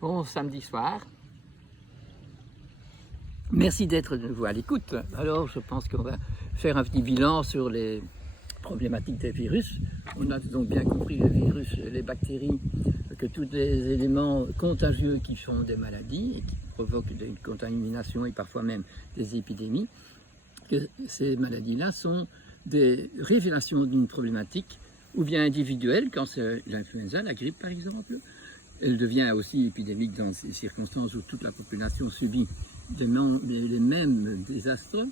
Bon samedi soir. Merci d'être de nouveau à l'écoute. Alors, je pense qu'on va faire un petit bilan sur les problématiques des virus. On a donc bien compris les virus, les bactéries, que tous les éléments contagieux qui font des maladies et qui provoquent des contaminations et parfois même des épidémies, que ces maladies-là sont des révélations d'une problématique ou bien individuelle, quand c'est l'influenza, la grippe par exemple. Elle devient aussi épidémique dans ces circonstances où toute la population subit les mêmes désastres.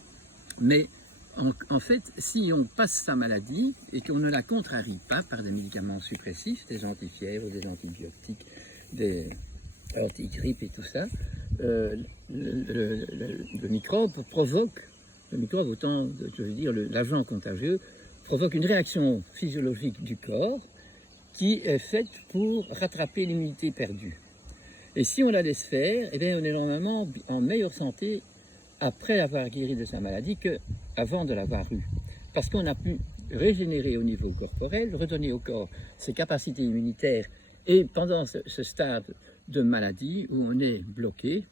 Mais en fait, si on passe sa maladie et qu'on ne la contrarie pas par des médicaments suppressifs, des antifièvres, des antibiotiques, des antigrippes et tout ça, le microbe provoque, je veux dire, l'agent contagieux provoque une réaction physiologique du corps qui est faite pour rattraper l'immunité perdue. Et si on la laisse faire, eh bien, on est normalement en meilleure santé après avoir guéri de sa maladie qu'avant de l'avoir eue. Parce qu'on a pu régénérer au niveau corporel, redonner au corps ses capacités immunitaires. Et pendant ce stade de maladie où on est bloqué,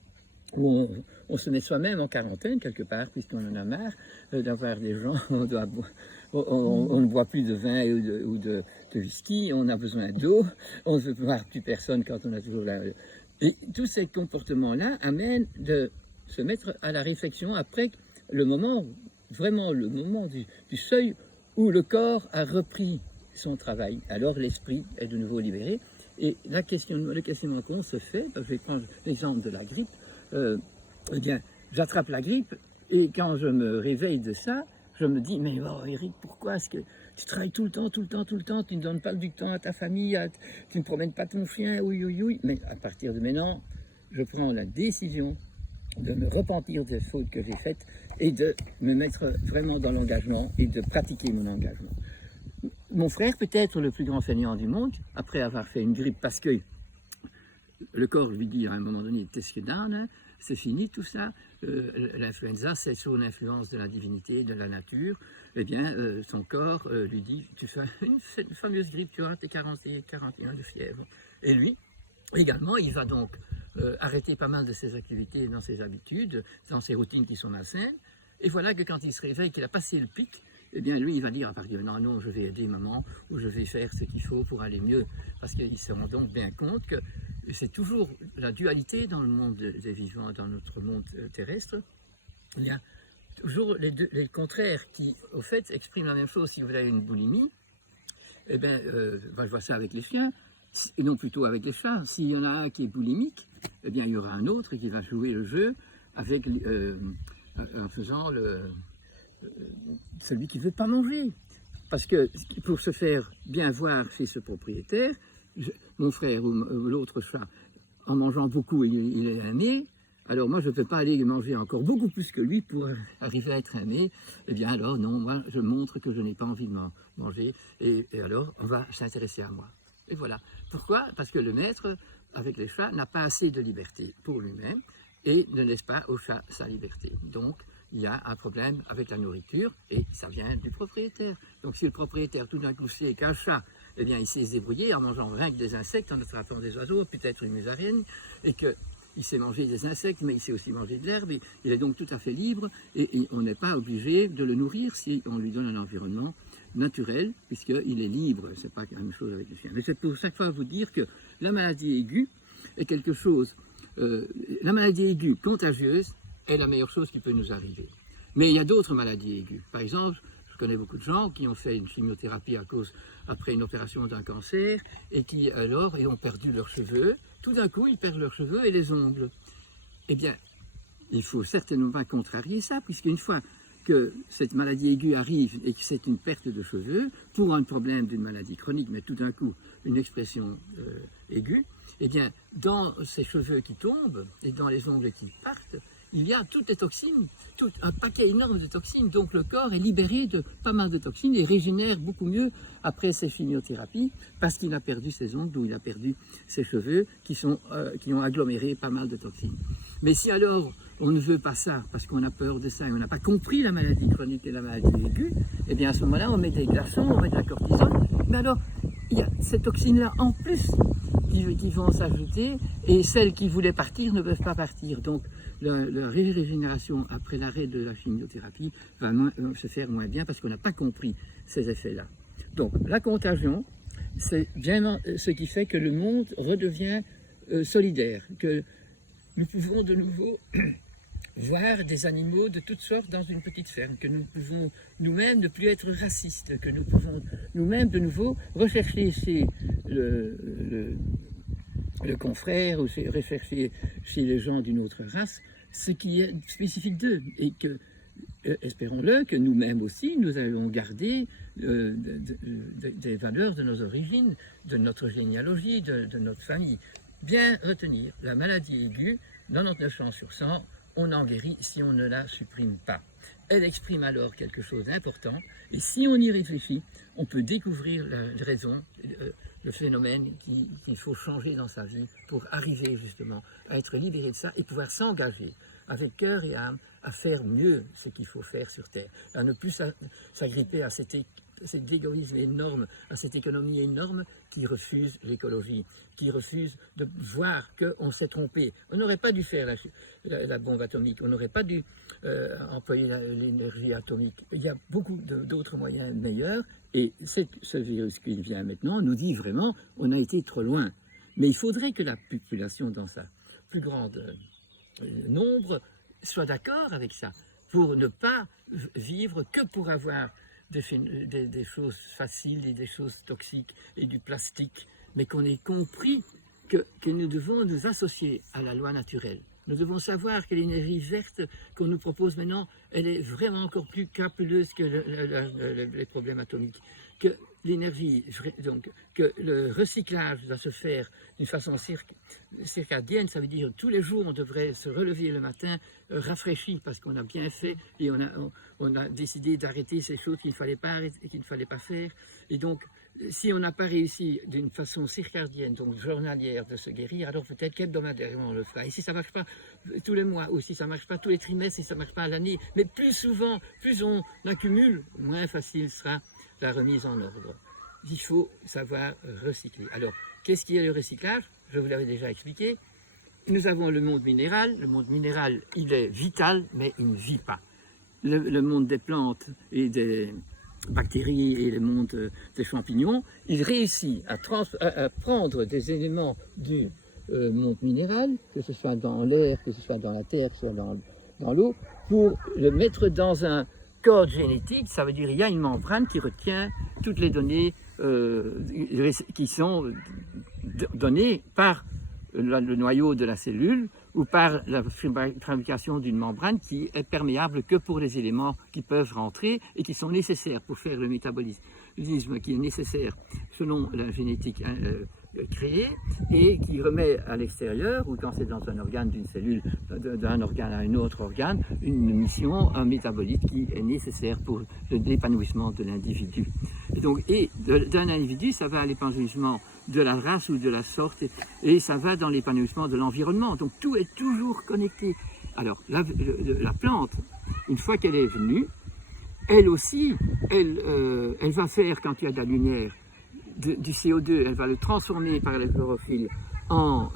où on se met soi-même en quarantaine quelque part, puisqu'on en a marre d'avoir des gens, on ne boit plus de vin ou de whisky, on a besoin d'eau, on ne veut voir plus personne quand on a toujours la... Et tous ces comportements-là amènent de se mettre à la réflexion après le moment, vraiment le moment du seuil où le corps a repris son travail. Alors l'esprit est de nouveau libéré. Et le questionnement qu'on se fait, je vais prendre l'exemple de la grippe, eh bien, j'attrape la grippe et quand je me réveille de ça, je me dis, mais oh, Eric, pourquoi est-ce que tu travailles tout le temps, tu ne donnes pas du temps à ta famille, tu ne promènes pas ton chien, oui. Mais à partir de maintenant, je prends la décision de me repentir des fautes que j'ai faites et de me mettre vraiment dans l'engagement et de pratiquer mon engagement. Mon frère, peut-être le plus grand feignant du monde, après avoir fait une grippe parce que le corps lui dit à un moment donné, qu'est-ce que down, hein, c'est fini tout ça, l'influenza c'est sous l'influence de la divinité, de la nature, eh bien son corps lui dit, tu fais une fameuse grippe, tu auras tes 41 de fièvre. Et lui, également, il va donc arrêter pas mal de ses activités dans ses habitudes, dans ses routines qui sont malsaines, et voilà que quand il se réveille, qu'il a passé le pic, eh bien lui il va dire à partir de non, je vais aider maman, ou je vais faire ce qu'il faut pour aller mieux, parce qu'il se rend donc bien compte que c'est toujours la dualité dans le monde des vivants, dans notre monde terrestre. Il y a toujours les contraires qui, au fait, expriment la même chose. Si vous avez une boulimie, eh bien, je vois ça avec les chiens, et non plutôt avec les chats. S'il y en a un qui est boulimique, eh bien, il y aura un autre qui va jouer le jeu avec, en faisant celui qui ne veut pas manger. Parce que pour se faire bien voir chez ce propriétaire, mon frère ou l'autre chat, en mangeant beaucoup, il est aimé. Alors moi, je ne peux pas aller manger encore beaucoup plus que lui pour arriver à être aimé. Eh bien alors, non, moi, je montre que je n'ai pas envie de manger. Et alors, on va s'intéresser à moi. Et voilà. Pourquoi? Parce que le maître, avec les chats, n'a pas assez de liberté pour lui-même et ne laisse pas au chat sa liberté. Donc, il y a un problème avec la nourriture et ça vient du propriétaire. Donc si le propriétaire tout d'un coup sait qu'un chat, eh bien il sait se débrouiller en mangeant rien que des insectes, en attrapant des oiseaux, peut-être une musaraigne, et qu'il sait manger des insectes, mais il sait aussi manger de l'herbe, et il est donc tout à fait libre, et on n'est pas obligé de le nourrir si on lui donne un environnement naturel, puisqu'il est libre. C'est pas la même chose avec les chiens. Mais c'est pour chaque fois vous dire que la maladie aiguë est quelque chose, la maladie aiguë contagieuse, est la meilleure chose qui peut nous arriver. Mais il y a d'autres maladies aiguës. Par exemple, je connais beaucoup de gens qui ont fait une chimiothérapie après une opération d'un cancer et qui alors ont perdu leurs cheveux. Tout d'un coup, ils perdent leurs cheveux et les ongles. Eh bien, il faut certainement pas contrarier ça, puisqu'une fois que cette maladie aiguë arrive et que c'est une perte de cheveux, pour un problème d'une maladie chronique, mais tout d'un coup, une expression aiguë, eh bien, dans ces cheveux qui tombent et dans les ongles qui partent, il y a toutes les toxines, un paquet énorme de toxines. Donc le corps est libéré de pas mal de toxines et régénère beaucoup mieux après ces chimiothérapies parce qu'il a perdu ses ongles ou il a perdu ses cheveux qui ont aggloméré pas mal de toxines. Mais si alors on ne veut pas ça parce qu'on a peur de ça et on n'a pas compris la maladie chronique et la maladie aiguë, eh bien à ce moment-là on met des glaçons, on met de la cortisone. Mais alors il y a ces toxines-là en plus qui vont s'ajouter, et celles qui voulaient partir ne peuvent pas partir. Donc la régénération après l'arrêt de la chimiothérapie va se faire moins bien parce qu'on n'a pas compris ces effets-là. Donc la contagion, c'est bien ce qui fait que le monde redevient solidaire, que nous pouvons de nouveau voir des animaux de toutes sortes dans une petite ferme, que nous pouvons nous-mêmes ne plus être racistes, que nous pouvons nous-mêmes de nouveau rechercher chez le confrère ou rechercher chez les gens d'une autre race ce qui est spécifique d'eux, et que, espérons-le, que nous-mêmes aussi, nous allons garder des valeurs de nos origines, de notre généalogie, de notre famille. Bien retenir, la maladie aiguë, 99 chances sur 100, on en guérit si on ne la supprime pas. Elle exprime alors quelque chose d'important, et si on y réfléchit, on peut découvrir la raison, le phénomène qu'il faut changer dans sa vie pour arriver justement à être libéré de ça et pouvoir s'engager avec cœur et âme à faire mieux ce qu'il faut faire sur Terre, à ne plus s'agripper à cet égoïsme énorme, à cette économie énorme qui refuse l'écologie, qui refuse de voir qu'on s'est trompé. On n'aurait pas dû faire la bombe atomique, on n'aurait pas dû employer l'énergie atomique. Il y a beaucoup d'autres moyens meilleurs, et ce virus qui vient maintenant nous dit vraiment on a été trop loin. Mais il faudrait que la population, dans sa plus grande nombre, soit d'accord avec ça, pour ne pas vivre que pour avoir des choses faciles et des choses toxiques et du plastique, mais qu'on ait compris que nous devons nous associer à la loi naturelle. Nous devons savoir que l'énergie verte qu'on nous propose maintenant, elle est vraiment encore plus capillaire que les problèmes atomiques. Que l'énergie, donc, que le recyclage doit se faire d'une façon circadienne, ça veut dire tous les jours on devrait se relever le matin rafraîchi parce qu'on a bien fait et on a décidé d'arrêter ces choses qu'il ne fallait pas arrêter et qu'il ne fallait pas faire. Et donc, si on n'a pas réussi d'une façon circadienne, donc journalière, de se guérir, alors peut-être qu'hebdomadairement on le fera. Et si ça ne marche pas tous les mois, ou si ça ne marche pas tous les trimestres, si ça ne marche pas à l'année, mais plus souvent, plus on accumule, moins facile sera la remise en ordre. Il faut savoir recycler. Alors, qu'est-ce qui est le recyclage? Je vous l'avais déjà expliqué. Nous avons le monde minéral. Le monde minéral, il est vital, mais il ne vit pas. Le monde des plantes et des bactéries et le monde des champignons, il réussit à prendre des éléments du monde minéral, que ce soit dans l'air, que ce soit dans la terre, que ce soit dans l'eau, pour le mettre dans un code génétique. Ça veut dire qu'il y a une membrane qui retient toutes les données qui sont données par le noyau de la cellule ou par la fabrication d'une membrane qui est perméable que pour les éléments qui peuvent rentrer et qui sont nécessaires pour faire le métabolisme qui est nécessaire selon la génétique créée et qui remet à l'extérieur, ou quand c'est dans un organe d'une cellule, d'un organe à un autre organe, une mission, un métabolite qui est nécessaire pour l'épanouissement de l'individu. Et d'un individu, ça va à l'épanouissement de la race ou de la sorte, et ça va dans l'épanouissement de l'environnement. Donc tout est toujours connecté. Alors la plante, une fois qu'elle est venue, elle aussi, elle va faire, quand il y a de la lumière, du CO2, elle va le transformer par le chlorophylle en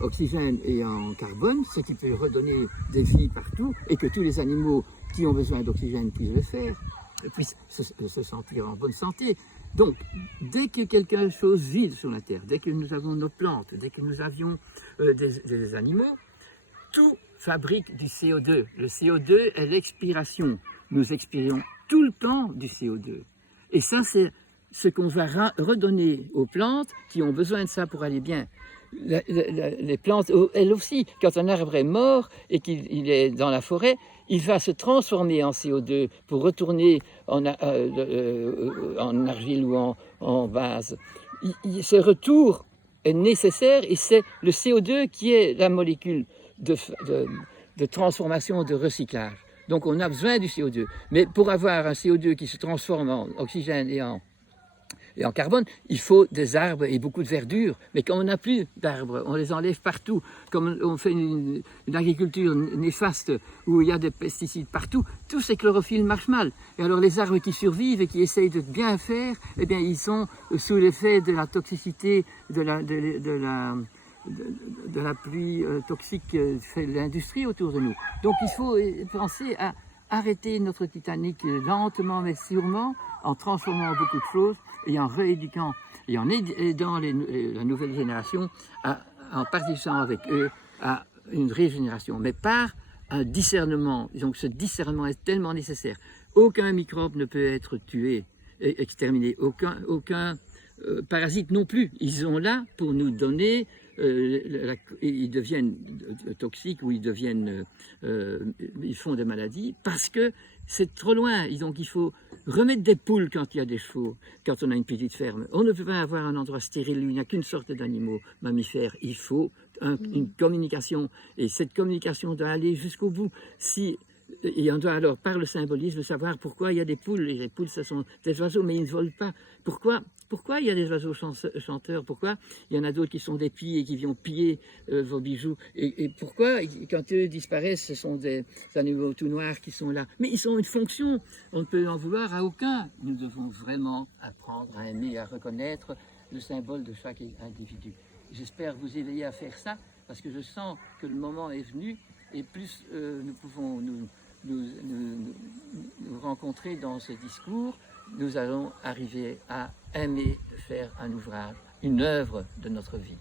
oxygène et en carbone, ce qui peut redonner des vies partout, et que tous les animaux qui ont besoin d'oxygène puissent le faire, puissent se sentir en bonne santé. Donc, dès que quelque chose vit sur la Terre, dès que nous avons nos plantes, dès que nous avions des animaux, tout fabrique du CO2. Le CO2 est l'expiration. Nous expirons tout le temps du CO2. Et ça, c'est ce qu'on va redonner aux plantes qui ont besoin de ça pour aller bien. Les plantes, elles aussi, quand un arbre est mort et qu'il est dans la forêt, il va se transformer en CO2 pour retourner en argile ou en vase. Ce retour est nécessaire et c'est le CO2 qui est la molécule de transformation, de recyclage. Donc on a besoin du CO2. Mais pour avoir un CO2 qui se transforme en oxygène et en Et en carbone, il faut des arbres et beaucoup de verdure. Mais quand on n'a plus d'arbres, on les enlève partout. Comme on fait une agriculture néfaste où il y a des pesticides partout, tout ces chlorophylles marchent mal. Et alors les arbres qui survivent et qui essayent de bien faire, eh bien ils sont sous l'effet de la toxicité, de la pluie toxique que fait l'industrie autour de nous. Donc il faut penser à arrêter notre Titanic lentement mais sûrement, en transformant beaucoup de choses et en rééduquant et en aidant la nouvelle génération, en participant avec eux à une régénération, mais par un discernement. Donc ce discernement est tellement nécessaire. Aucun microbe ne peut être tué, exterminé, aucun parasite non plus. Ils sont là pour nous donner, ils deviennent toxiques ou ils font des maladies parce que c'est trop loin. Donc il faut remettre des poules quand il y a des chevaux, quand on a une petite ferme. On ne peut pas avoir un endroit stérile où il n'y a qu'une sorte d'animaux mammifères. Il faut une communication, et cette communication doit aller jusqu'au bout. Et on doit alors, par le symbolisme, savoir pourquoi il y a des poules. Les poules, ce sont des oiseaux, mais ils ne volent pas. Pourquoi il y a des oiseaux chanteurs? Pourquoi il y en a d'autres qui sont des pies et qui viennent piller vos bijoux? Et pourquoi, quand eux disparaissent, ce sont des animaux tout noirs qui sont là? Mais ils ont une fonction. On ne peut en vouloir à aucun. Nous devons vraiment apprendre à aimer, à reconnaître le symbole de chaque individu. J'espère vous éveiller à faire ça, parce que je sens que le moment est venu, et plus nous pouvons nous rencontrer dans ce discours, nous allons arriver à aimer faire un ouvrage, une œuvre de notre vie.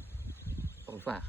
Au revoir.